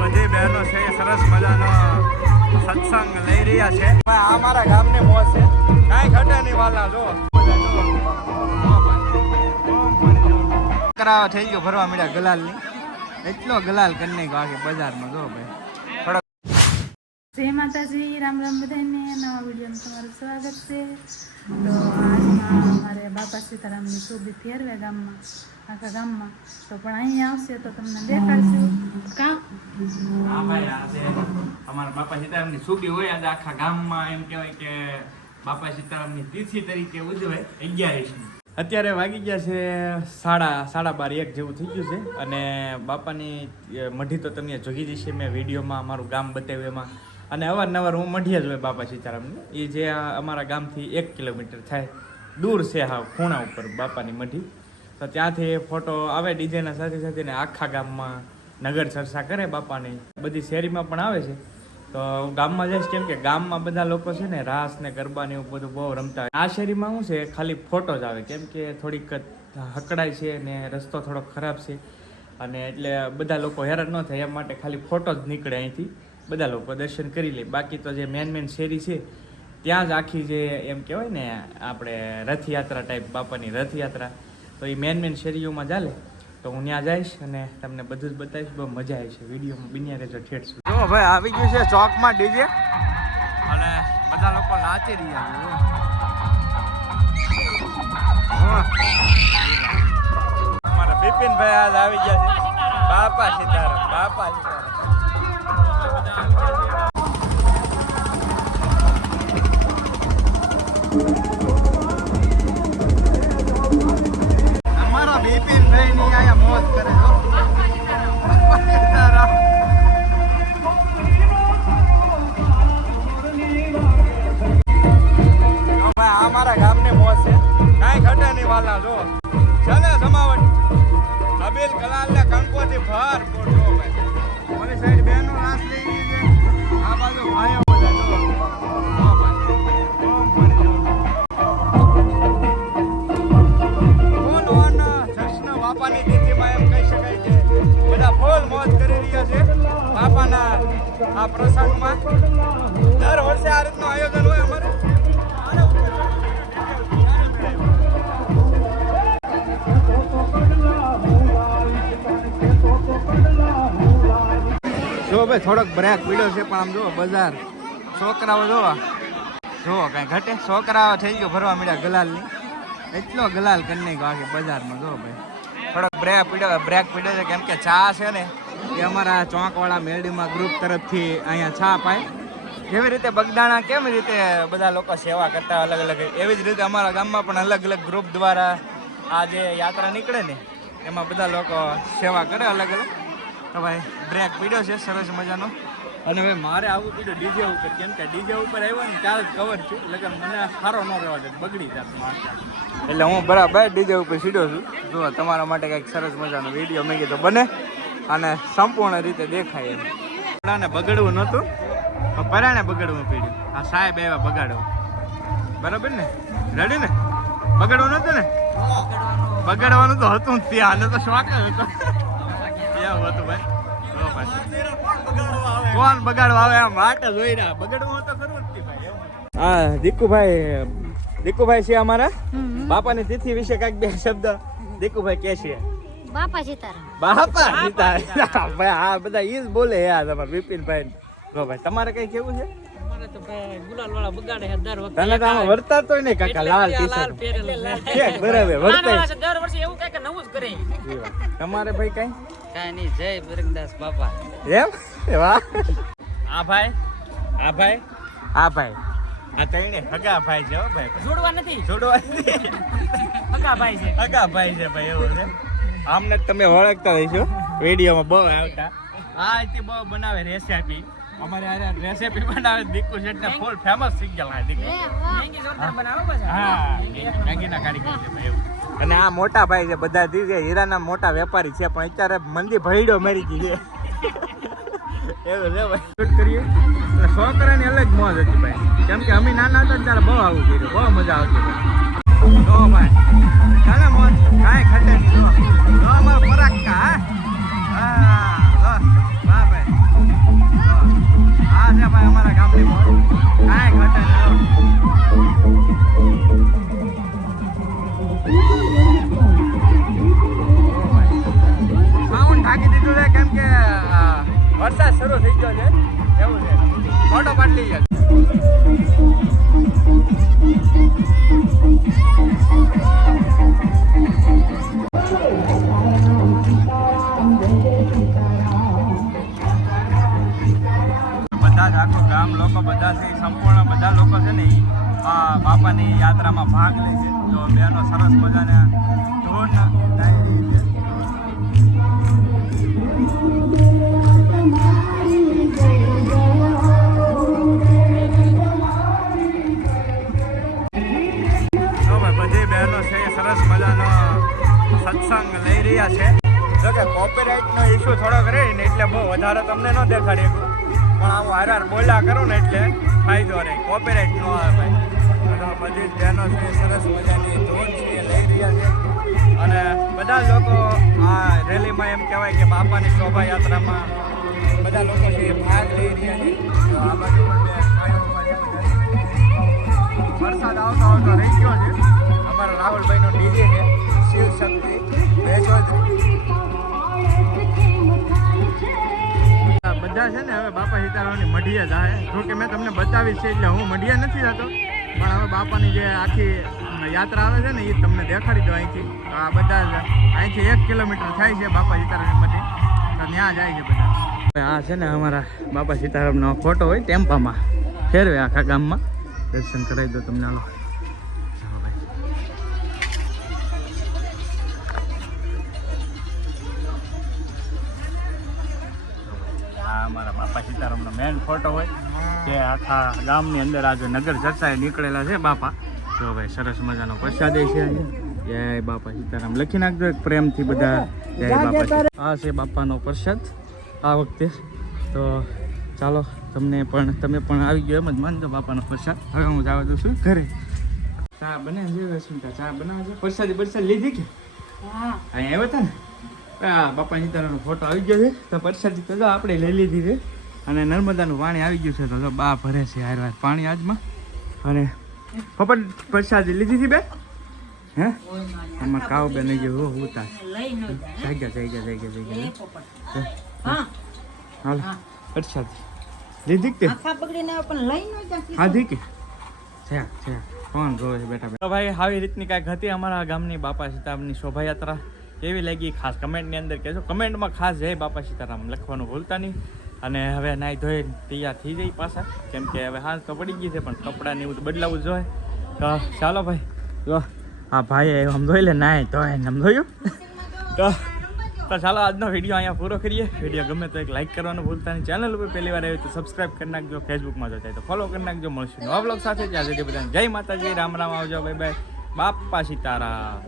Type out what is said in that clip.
બધી બહેનો છે એ સરસ મજાનો સત્સંગ લઈ રહ્યા છે. આ મારા ગામની મોજ છે, કાંઈ ઘટે નહીં વાલા. જો કરાવા થઈ ગયો, ભરવા મળ્યા ગલાલની. એટલો ગલાલ કરી નાખ્યો આખી બજારમાં. જો ભાઈ જય માતાજી, રામ રામ બધાને. નવા વિડીયોમાં તમારું સ્વાગત છે. તો આજમાં અમારે બાપા સીતારામની શોભી ફેરવે ગામમાં, આખા ગામમાં. તો પણ અહીંયા આવશે તો તમને દેખાડશું. કાં હા ભાઈ, આજે અમારા બાપા સીતારામની શોભી હોય. આજે આખા ગામમાં એમ કહેવાય કે બાપા સીતારામની તિથિ તરીકે ઉજવે 11મી. અત્યારે વાગી ગયા છે સાડા 12 જેવું થઈ ગયું છે. અને બાપાની મઢી તો તમે જોઈ જશે, મેં વિડીયોમાં અમારું ગામ બતાવ્યું એમાં. અને અવારનવાર હું મઢીએ જ હોય બાપા સીતારામની. એ જે અમારા ગામથી 1 કિલોમીટર થાય દૂર છે, હા, ખૂણા ઉપર બાપાની મઢી. તો ત્યાંથી ફોટો આવે ડીજેના સાથે સાથે, ને આખા ગામમાં નગર ચર્ચા કરે બાપાની. બધી શેરીમાં પણ આવે છે. તો ગામમાં જઈશ, કેમ કે ગામમાં બધા લોકો છે ને રાસ ને ગરબા ને એવું બધું બહુ રમતા હોય. આ શેરીમાં શું છે, ખાલી ફોટો જ આવે, કેમ કે થોડીક હકડાય છે ને રસ્તો થોડો ખરાબ છે. અને એટલે બધા લોકો હેરાન ન થાય એ માટે ખાલી ફોટો જ નીકળે અહીંથી, બધા લોકો દર્શન કરી લે. બાકી તો જે મેન શેરી છે ત્યાં જ આખી જે એમ કહેવાય ને આપણે રથયાત્રા ટાઈપ, બાપાની રથયાત્રા, તો એ મેન શેરીઓમાં ચાલે. તો હું ત્યાં જઈશ અને તમને બધું જ બતાવીશ. બહુ મજા આવી છે. વિડીયોમાં બન્યા રહેજો ઠેઠ સુધી. જો ભાઈ, આવી ગયું છે ચોકમાં ડીજે અને બધા લોકો નાચી રહ્યા છે. અમારા બિપિનભાઈ આજ આવી ગયા છે. બાપા સીતારામ, બાપા સીતારામ. અમારા બિપિનભાઈ ની આયા મોજ કરે છો. અમારા ગામની મોજ છે, કાંઈ ઘટે નહીં વાલા. જો છે ને જમાવટ અબીલ કલાલ ને કંકોથી ભરપૂર. જો ભાઈ, ઓલી સાઈડ બેનો નાશ લઈ ગઈ છે, આ બાજુ ભાઈઓ બધા. જો બાપાની તિથિમાં એમ કહી શકાય કે બધા ફૂલ મોજ કરી રહ્યા છે બાપાના આ પ્રસંગમાં. દર વર્ષે આ રીતનું આયોજન હોય અમારે. જો ભાઈ, થોડોક બ્રેક પીડ્યો છે, પણ આમ જુઓ બજાર, છોકરાઓ જોવા જુઓ કાંઈ ઘટે. છોકરાઓ થઈ ગયો ભરવા મળ્યા ગલાલની. એટલો ગલાલ કરી નાખ્યો આખી બજારમાં. જો ભાઈ, થોડોક બ્રેક પીડ્યો છે, કેમ કે ચા છે ને એ અમારા ચોકવાળા મેરડીમાં ગ્રુપ તરફથી અહીંયા ચા પાય. જેવી રીતે બગદાણા કેમ રીતે બધા લોકો સેવા કરતા અલગ અલગ, એવી જ રીતે અમારા ગામમાં પણ અલગ અલગ ગ્રુપ દ્વારા આ જે યાત્રા નીકળે ને એમાં બધા લોકો સેવા કરે અલગ અલગ. તો ભાઈ, બ્રેક પીડ્યો છે સરસ મજાનો. અને ભાઈ, મારે આવવું પીડ્યું ડીજે ઉપર, કેમ કે ડીજે ઉપર આવ્યો ને ત્યારે જ કવર છું, લગન મને સારો ન રહેવા દે, બગડી જાય. એટલે હું બરાબર ડીજે ઉપર સીડ્યો છું. જો તમારા માટે કંઈક સરસ મજાનો વિડીયો મેં કીધું બને અને સંપૂર્ણ રીતે દેખાય એમ. પરાણે બગડવું નહોતું, પરાણે બગડવું પીડ્યું. આ સાહેબ એવા બગાડવું, બરાબર ને? રેડી ને? બગડવું નહોતું ને? બગાડવાનું તો હતું જ ત્યાં, તો શોખ હતો એવું હતું ભાઈ. કોણ બગાડવા આવે એમ માટે જોઈ રહ્યા. બગાડવું તો કરવું જ ભાઈ. હા, દીકુભાઈ છે અમારા. બાપાની તિથિ વિશે કાંઈક બે શબ્દ દીકુભાઈ કે છે. બાપા સીતારામ, બાપા સીતારામ ભાઈ. હા, બધા ઈ જ બોલે યાર તમારા બિપિનભાઈ. જો ભાઈ, તમારે કઈ કેવું છે? અમારે તો ભાઈ ગુલાલ વાળા બગાડે છે દર વખતે. તને તો આમાં વર્તા તોય નહીં કાકા, લાલ ટી-શર્ટ બરાબર વર્તા દર વર્ષે એવું કઈ નવું જ કરે. તમારે ભાઈ કઈ નહીં. જય બરંગદાસ બાપા. એમ? વાહ. આ ભાઈ, આ ભાઈ, આ ભાઈ, આ તઈને હગા ભાઈ છે. હો ભાઈ, જોડવા નથી, જોડવા હગા ભાઈ છે, હગા ભાઈ છે ભાઈ. એવું છે. આમને તમે ઓળખતા રહીશો, વિડીયોમાં બહુ આવતા. હા, તે બહુ બનાવે રેસીપી. અમારે આ રેસીપી બનાવે દીકુ શેઠ ને ફૂલ ફેમસ થઈ ગયા દીકુ. મેંગી જોરદાર બનાવો પછી. હા, મેંગીના કારીગર છે ભાઈ. એવું. અને આ મોટા ભાઈ છે, બધા દીધે હીરાના મોટા વેપારી છે, પણ અત્યારે મંદી ભરીડો મરી ગઈ છે. એવું છે ભાઈ. શૂટ કરીએ એટલે છોકરાની અલગ મોજ હતી ભાઈ, કેમ કે અમે નાના હતા ત્યારે બહુ આવું કર્યું, બહુ મજા આવતી ભાઈ. તો ભાઈ ચાલે મોજ, કાંઈ ખટે નહીં. અમારો ફરક કા. હા, વાહ ભાઈ. શરૂ થઈ ગયો છે એવું છે. ફોટો પાડી લઈએ. બધા જ આખું ગામ લોકો બધા છે સંપૂર્ણ બધા લોકો છે ને એ બાપાની યાત્રામાં ભાગ લે છે. તો બેનો સરસ મજાના ઢોર ગાઈ રહી છે. બધી બહેનો છે એ સરસ મજાનો સત્સંગ લઈ રહ્યા છે. જો કે કોપીરાઇટનો ઇસ્યુ થોડોક રહે ને એટલે બહુ વધારે તમને ન દેખાડી શકું, પણ આવું હાર બોલ્યા કરું ને એટલે ફાયદો રહે, કોપીરાઇટ ન આવે ભાઈ. તો બધી જ બહેનો છે સરસ મજાની ધૂન છે એ લઈ રહ્યા છે. અને બધા લોકો આ રેલીમાં એમ કહેવાય કે બાપાની શોભાયાત્રામાં બધા લોકો છે એ ભાગ લઈ રહ્યા છે. તો આ બાજુ પણ બે ભાઈઓ વરસાદ આવતો આવતો રહી ગયો છે. અમારા રાહુલભાઈનો ડીજે છે શિવ શક્તિ બધા છે ને હવે બાપા સીતારામની મઢીએ જાય. જો કે મેં તમને બતાવી છે એટલે હું મઢીએ નથી જતો, પણ હવે બાપાની જે આખી યાત્રા આવે છે ને એ તમને દેખાડી દો અહીંથી. તો આ બધા જ અહીંથી 1 કિલોમીટર થાય છે બાપા સીતારામની મઢી, તો ત્યાં જાય છે બધા. આ છે ને અમારા બાપા સીતારામનો ફોટો હોય ટેમ્પામાં ફેરવે આખા ગામમાં. દર્શન કરાવી દો તમને. હાલો અમારા બાપા સીતારામનો મેન ફોટો હોય જે આખા ગામની અંદર આજે નગર ચર્ચાએ નીકળેલા છે બાપા. તો ભાઈ સરસ મજાનો પ્રસાદ છે. જય બાપા સીતારામ લખી નાખજો એક પ્રેમથી બધા. જય બાપા. આ છે બાપાનો પ્રસાદ આ વખતે. તો ચાલો તમે પણ આવી ગયો એમ જ માનજો બાપાનો પ્રસાદ. હવે હું જવા દઉં છું ઘરે. ચા બનાવી છે રશ્મિતા, ચા બનાવે છે. પ્રસાદ લીધી કે અહીંયા આવ્યા હતા ને બાપા સીતારામનો ફોટો આવી ગયો છે. તો પ્રસાદી તો આપણે લઈ લીધી છે. અને નર્મદાનું પાણી આવી ગયું છે. તો બા ભરે છે હાર પાણી આજમાં. અને પપ્પા પ્રસાદી લીધી હતી બે હે આમાં કાવ બે નહીં ગયો ઉતાર થઈ ગયા હાલ પ્રસાદી લીધી કે હા દી કે કોણ જોવે છે બેટા. તો ભાઈ આવી રીતની કાંઈક હતી અમારા ગામની બાપા સીતારામની શોભાયાત્રા. કેવી લાગી ખાસ કમેન્ટની અંદર કહેજો. કમેન્ટમાં ખાસ જય બાપા સીતારામ લખવાનું ભૂલતા નહીં. અને હવે નાહી ધોઈ તૈયાર થઈ જઈ પાછા, કેમ કે હવે હાથ તો પડી ગઈ છે પણ કપડાને એવું બદલાવવું જોઈએ. તો ચાલો ભાઈ. જો હા ભાઈ આમ ધોઈ લે નાય ધોય આમ ધોયું. તો ચાલો આજનો વિડીયો અહીંયા પૂરો કરીએ. વિડીયો ગમે તો એક લાઈક કરવાનું ભૂલતા નહીં. ચેનલ ઉપર પહેલી વાર આવ્યું તો સબસ્ક્રાઈબ કરી નાખજો. ફેસબુકમાં જોતા તો ફોલો કરી નાખજો. મળશું નવા બ્લોગ સાથે. ત્યાં સુધી બધાને જય માતાજી, રામ રામ, આવજો, બાય બાય, બાપા સીતારામ.